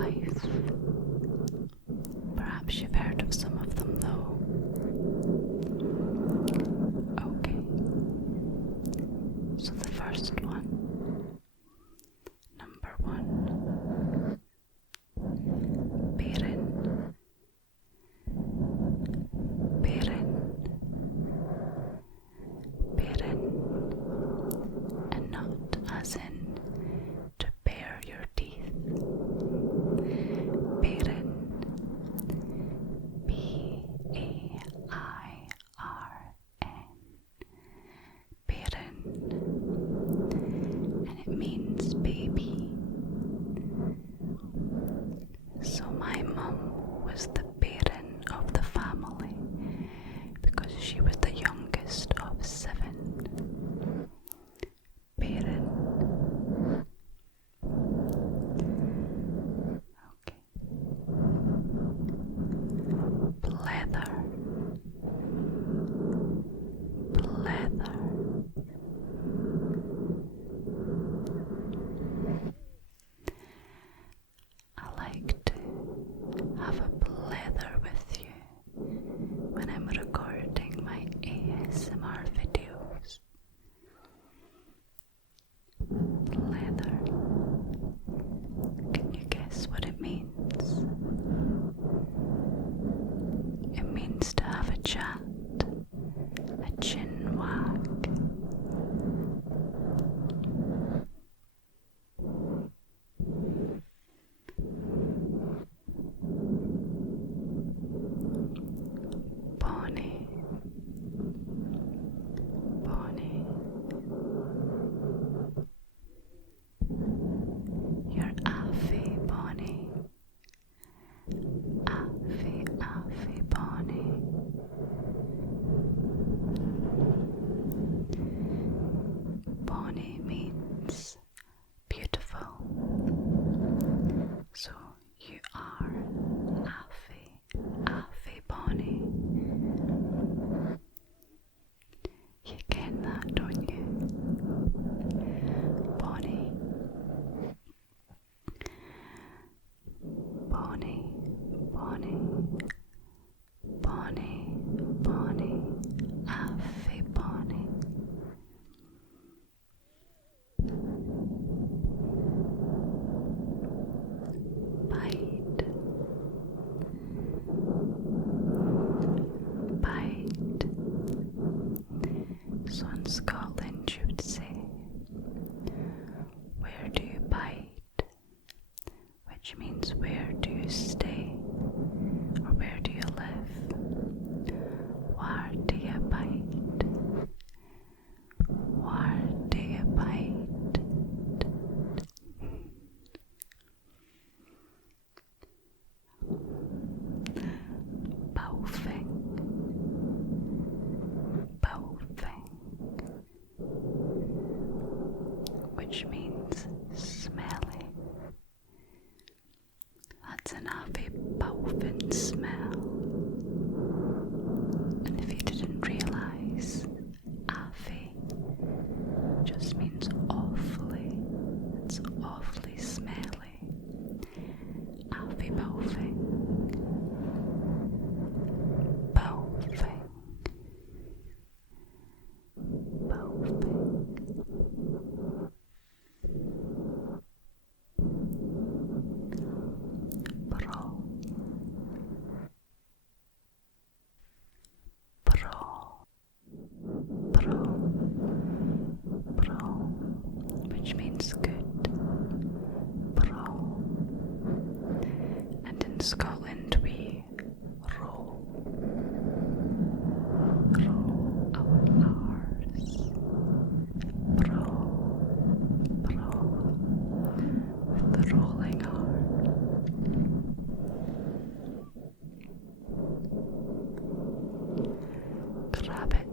life. Perhaps you've heard of some of them though. Okay, so the first one, number 1, Ferran. And not as in to bare your teeth. Ferran. P-A-I-R-N. Ferran. And it means baby. So my mum was the Ferran of the family because she was the youngest of 7. Ferran. Okay. Pleather. I like to have a pleather with you when I'm recording my ASMR videos. Pleather. Can you guess what it means? It means to have a chat, a chin wag. Bonnie. You're Affy, Bonnie. Affy, Bonnie. Bonnie means beautiful. So you are Affy, Bonnie. You get that, don't you? Bonnie. Affy, Bonnie. Bite. So in Scotland you would say, where do you bite? Which means where do you stay? Or where do you live? Where do you bite? Where do you bite? Bowfing. Which means smelly. That's an Affy Bowfin smell. And if you didn't realise, Affy just means awfully. It's awfully smelly. Affy Bowfing. Which means good. Bro. And in Scotland we roll our R's. Bro. With the rolling R. Grab it.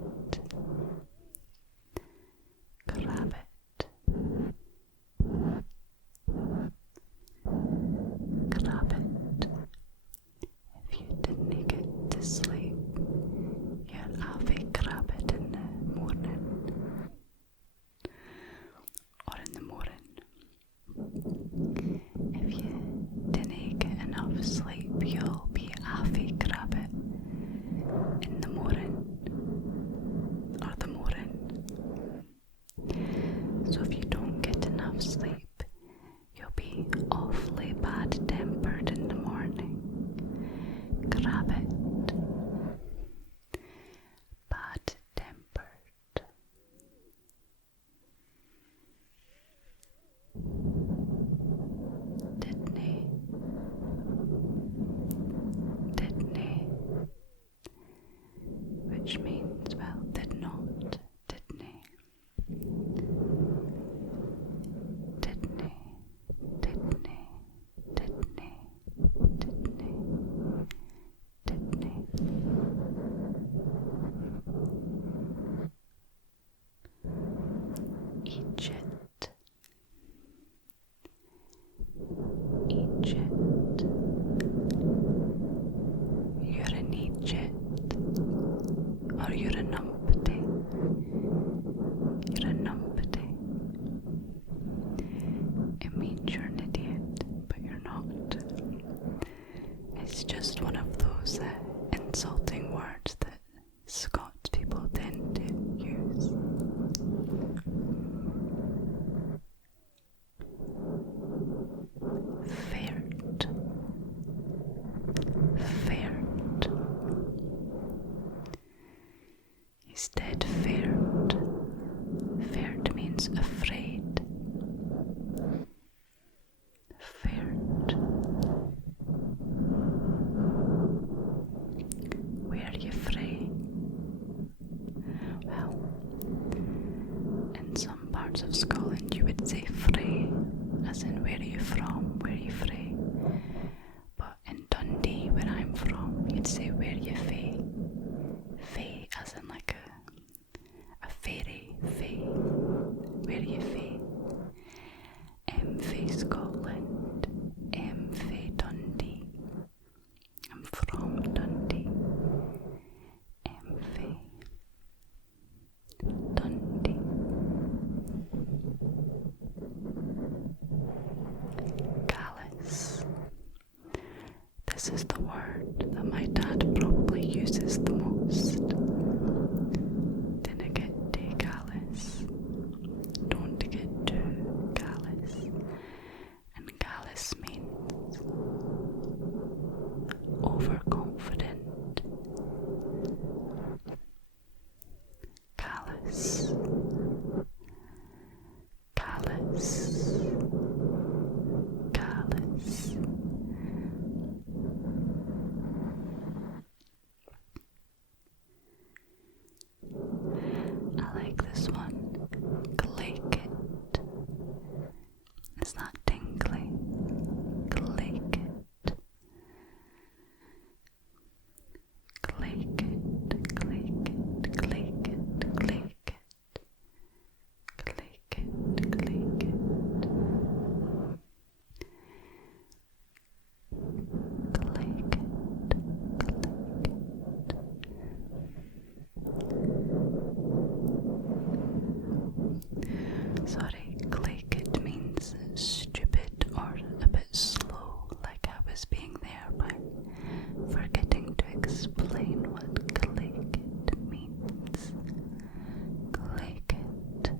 of sleep, you'll be awfully bad-tempered in the morning. Grab it. Bad-tempered. Didn't he? Which means, well, did not, didn't he? Didn't he? Didn't he? Didn't he? Didn't he? Didn't he? Egypt. Egypt. You're in Egypt. Or you're a numpty. You're a numpty. It means you're an idiot, but you're not. It's just one of those insulting words that Scots people tend to use. Faired. Faired. He's dead faired. Faired means afraid. Faired. Where are you frae? Well, in some parts of Scotland you would say frae, as in where are you from, where are you frae? But in Dundee, where I'm from, you'd say where are you fae? Fae, as in like a fairy, fae. Where are you fae? Fae Scotland, fae Dundee. I'm from Dundee. Fae Dundee. Callous. This is the word that my dad probably uses the most. Dinna get too callous. Don't get too callous. And callous means overconfident. Callous. Callous. Callous. I like this one. Click it. It's not tingly. Click it. Click it. Click it. Click it. Click it. Click it. Click it. Click it. Sorry, click it means stupid or a bit slow, like I was being there by forgetting to explain what click it means. Click it.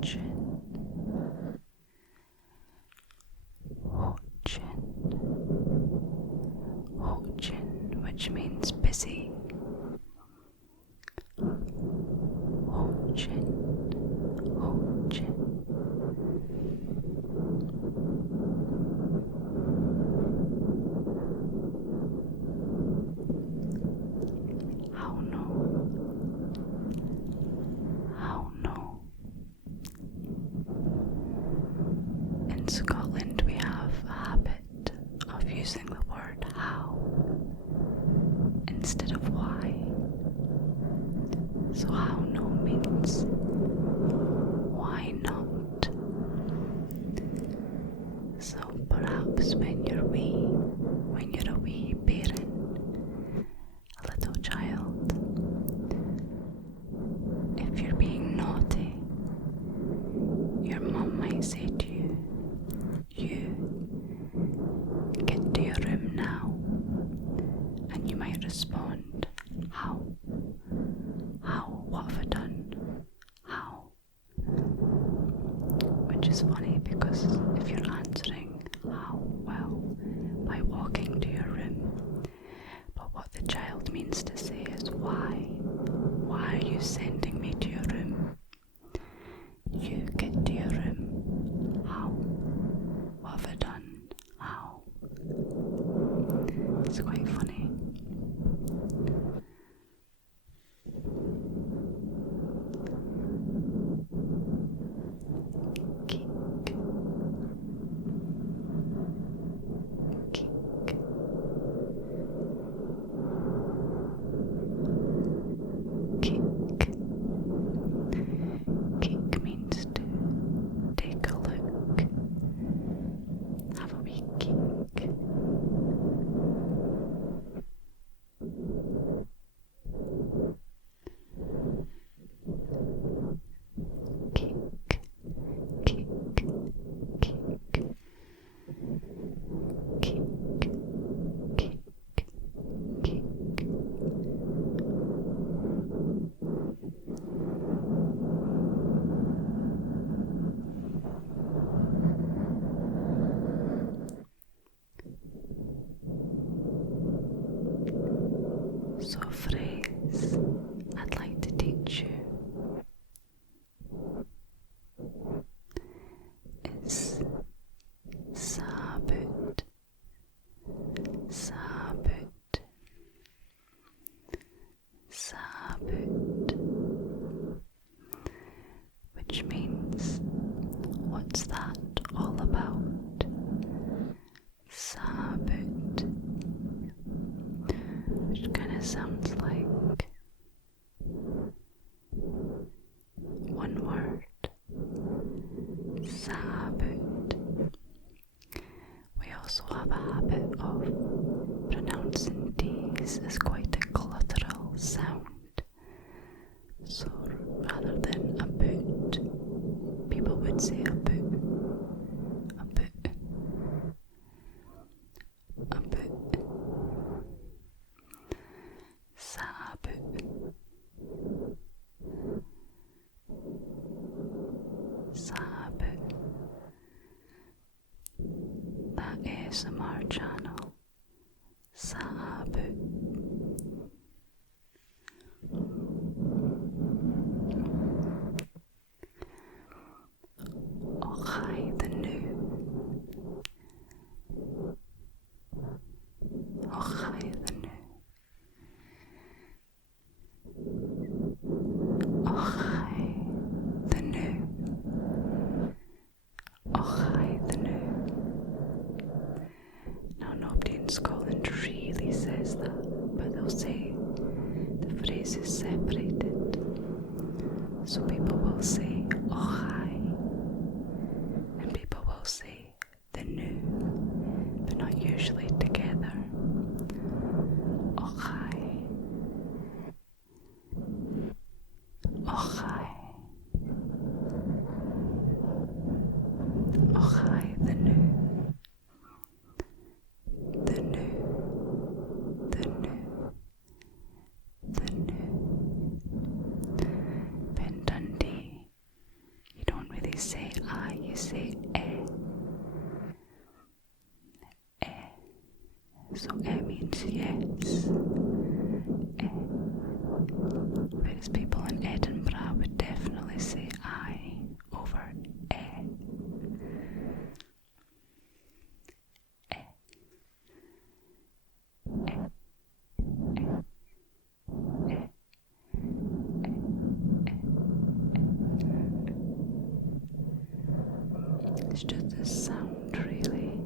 Watching. Watching, which means busy. Watching. How no? In Scotland we have a habit of using the word how instead of why. So how no means why not. So perhaps when you're a wee parent, a little child, if you're being naughty, your mum might say to you, you is funny because if you're answering how, well, by walking to your room, but what the child means to say is why. Why are you sending me to your room? You get to your room. How? What have I done? How? It's quite funny. So a phrase I'd like to teach you is sabut, sabut, sabut, which means what's that all about? Sabut, which kind of sounds like one word, sabut. We also have a habit of pronouncing D's as quite a guttural sound. So rather than a boot, people would say a boot, a boot, a boot, sabut, sabut. That ASMR channel, sabut. Ochai the new. Ochai the new. Ochai the new. Ochai the new. Now nobody in Scotland really says that, but they'll say the phrase is separated. So people will say ochai, and people will say the new, but not usually together. Ochai, ochai, ochai the new, the new, the new, the new. Ben Dundee, you don't really say I, you say eh. Eh. So eh means yes. Eh. Whereas people in Edinburgh would definitely say I over eh. Eh. Eh. Eh. Eh. It's just a sound, really.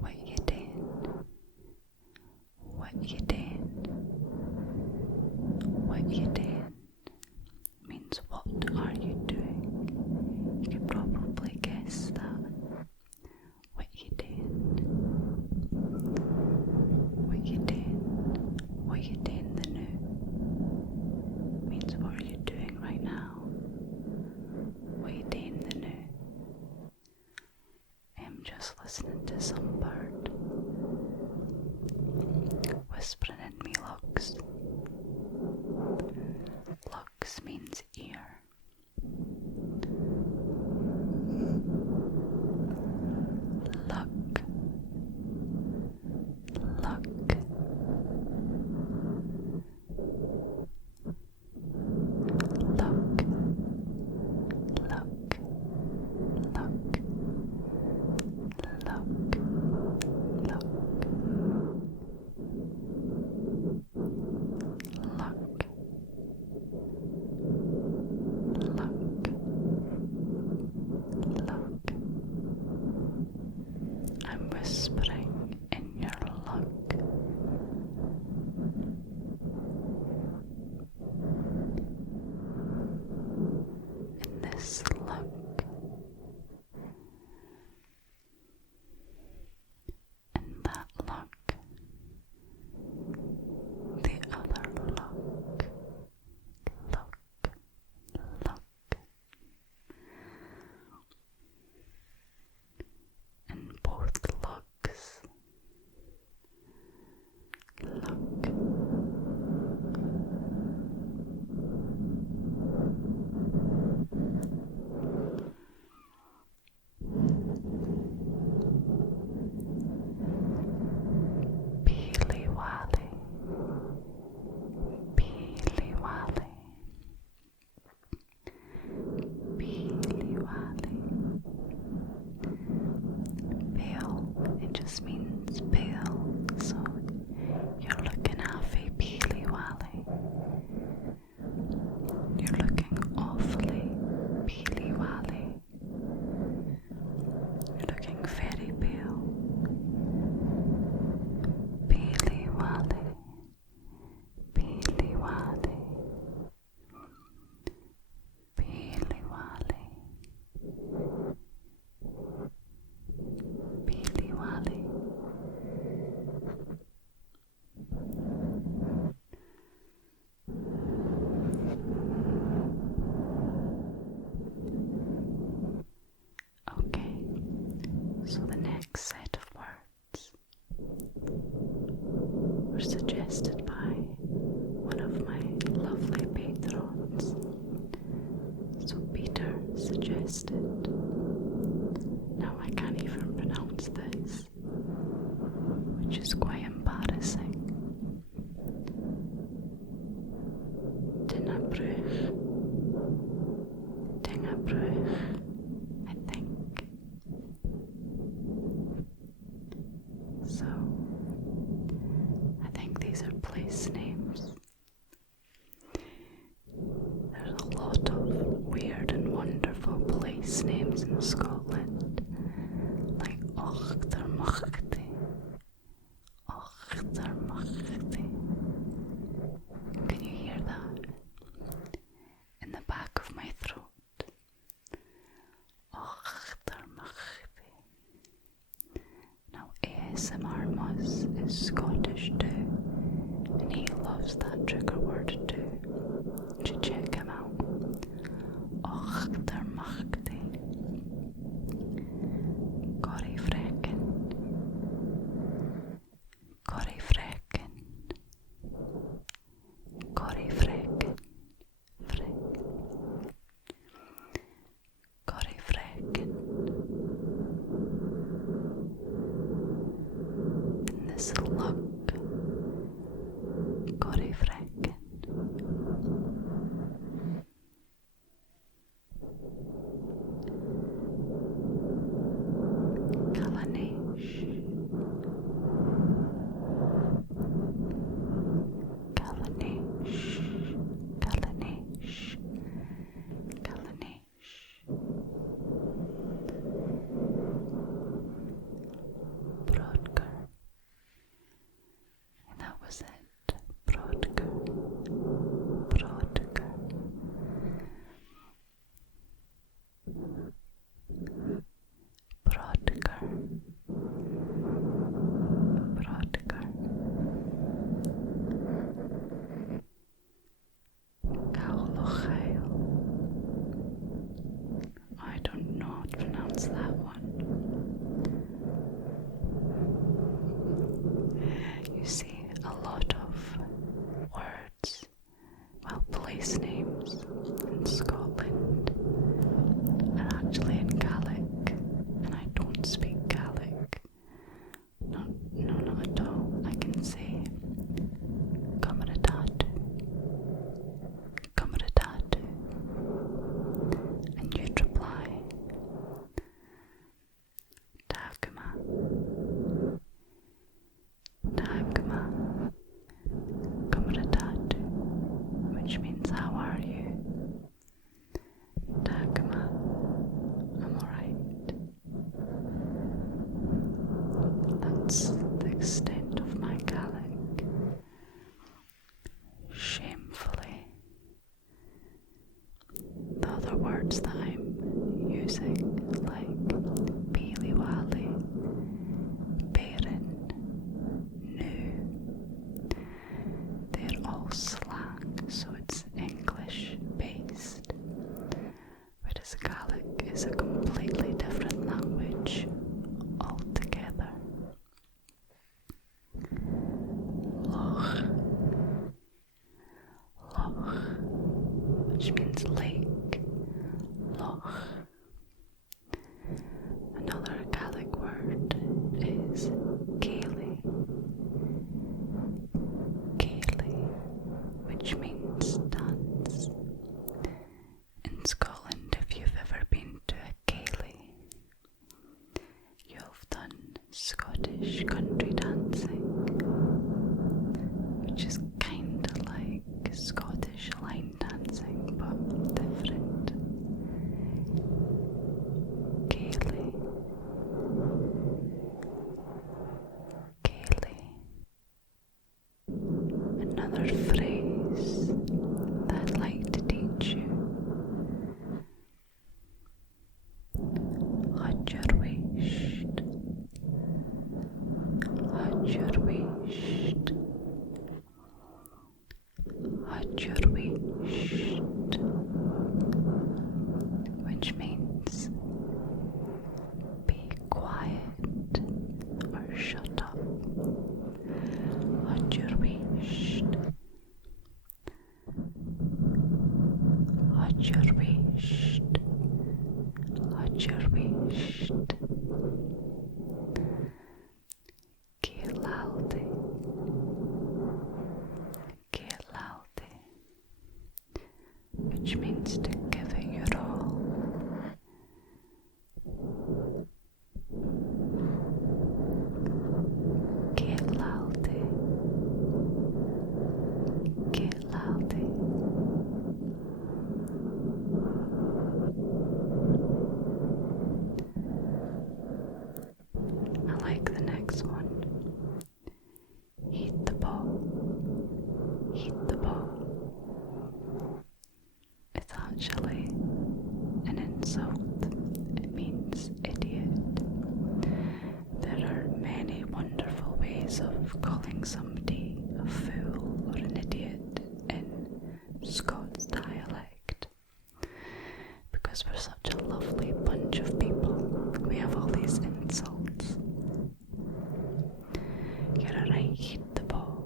What you doing? What you doing? What you doing? Means what are you doing? You could probably guess that. What you doing? What you doing? What you doing the new? Means what are you doing right now? means ear. Luck, luck, luck, luck, luck, luck, luck, luck. I'm whispering in your luck. In this luck. And that luck. The other luck. Luck. Luck. And both lucks. Luck. Peely Wally. Peely Wally. Peely Wally. Pale, it just means pale, so you're looking halfway peely wally. You're looking awfully peely wally. You're looking very pale. Peely wally. Peely wally. Peely wally. Peely wally. Okay, so the next set of words were suggested by one of my lovely patrons. So Peter suggested, now I can't even pronounce this, which is quite embarrassing. Dinnerbrug. Dinnerbrug, I think. So, I think these are place names. There's a lot of weird and wonderful place names in Scotland, like Ochtermachty. Ochtermachty. Can you hear that? In the back of my throat. Ochtermachty. Now ASMR Mus is Scottish too, and he loves that trigger word too. You should check him out. Ochtermachty. Corrie Frecken. Corrie Frecken. Corrie Frecken. Corrie Frecken. And this luck. words that I'm using, like Bailey Wally, Baron, New. They're all slang, so it's English based, whereas Gaelic is a completely different language altogether. Loch, which means lake, loch. Another Gaelic word is Cayley, which means dance. In Scotland, if you've ever been to a Cayley, you've done Scottish country dancing, which is kind of like Scottish line dancing, but different. Cayley. Another phrase that I'd like to teach you. Hod your wisht. Hod your wisht. Hod your wisht. Which means be quiet or shut up. Hod your wisht. Hod your wisht. Hod your wisht. Gelaldi. Which means to give it your all. Gelaldi. I like the next one. Heat the ball. It's actually an insult. It means idiot. There are many wonderful ways of calling somebody a fool or an idiot in Scots dialect. Because we're such a lovely bunch of people, we have all these insults. You're a right hit the ball.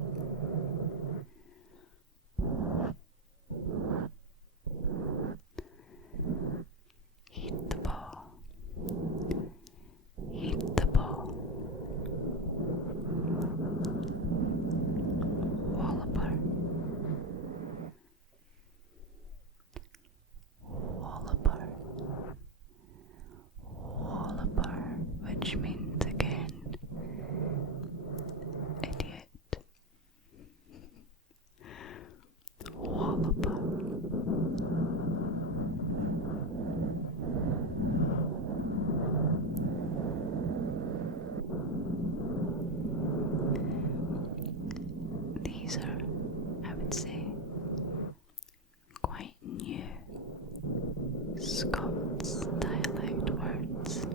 Hit the ball. Hit the ball. Walloper. Walloper, which means again idiot. Walloper. These are, I would say, quite new Scots dialect words.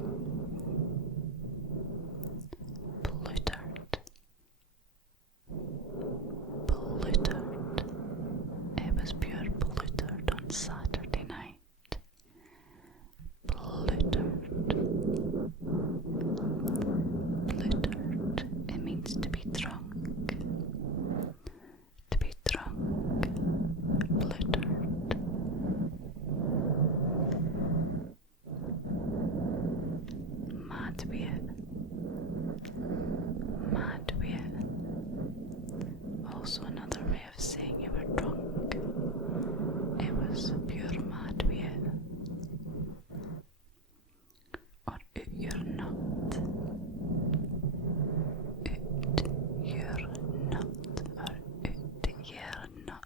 Pluttered. It was pure pluttered on Saturday night. Pluttered. It means to be drunk. Pluttered. Mathew. Also another way of saying you were drunk. It was pure Mathew. Or ut your nut. Ut your nut. Or ut your nut.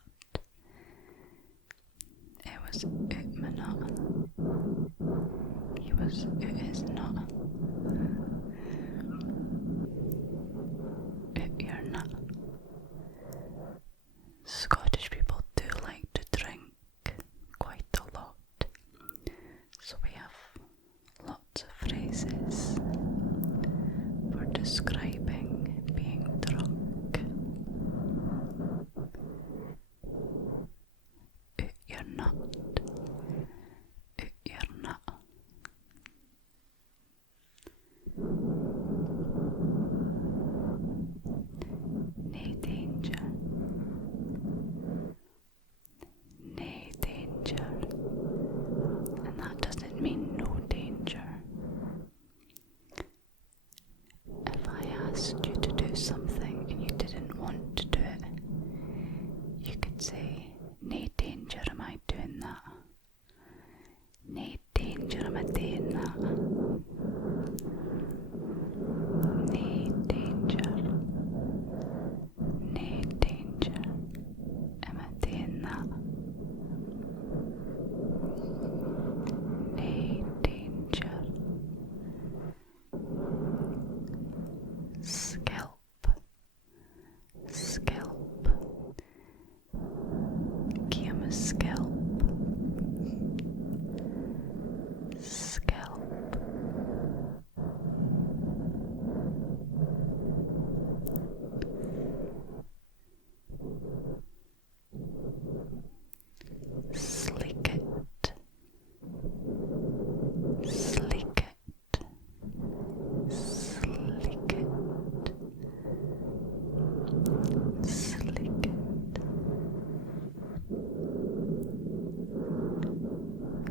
It was ut my nut. He was ut his nut. You're not. Scottish people do like to drink quite a lot.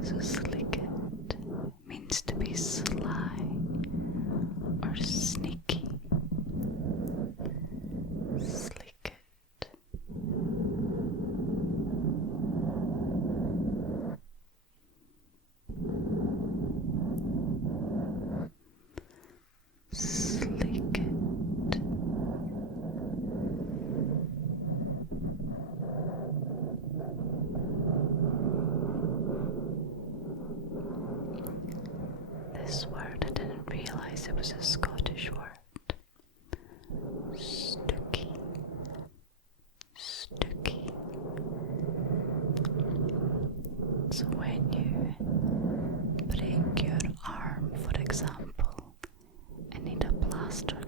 So slicket means to be sly or sneaky. Slicket. Slicket. This word, I didn't realise it was a Scottish word. Stooky. Stooky. So when you break your arm, for example, and need a plaster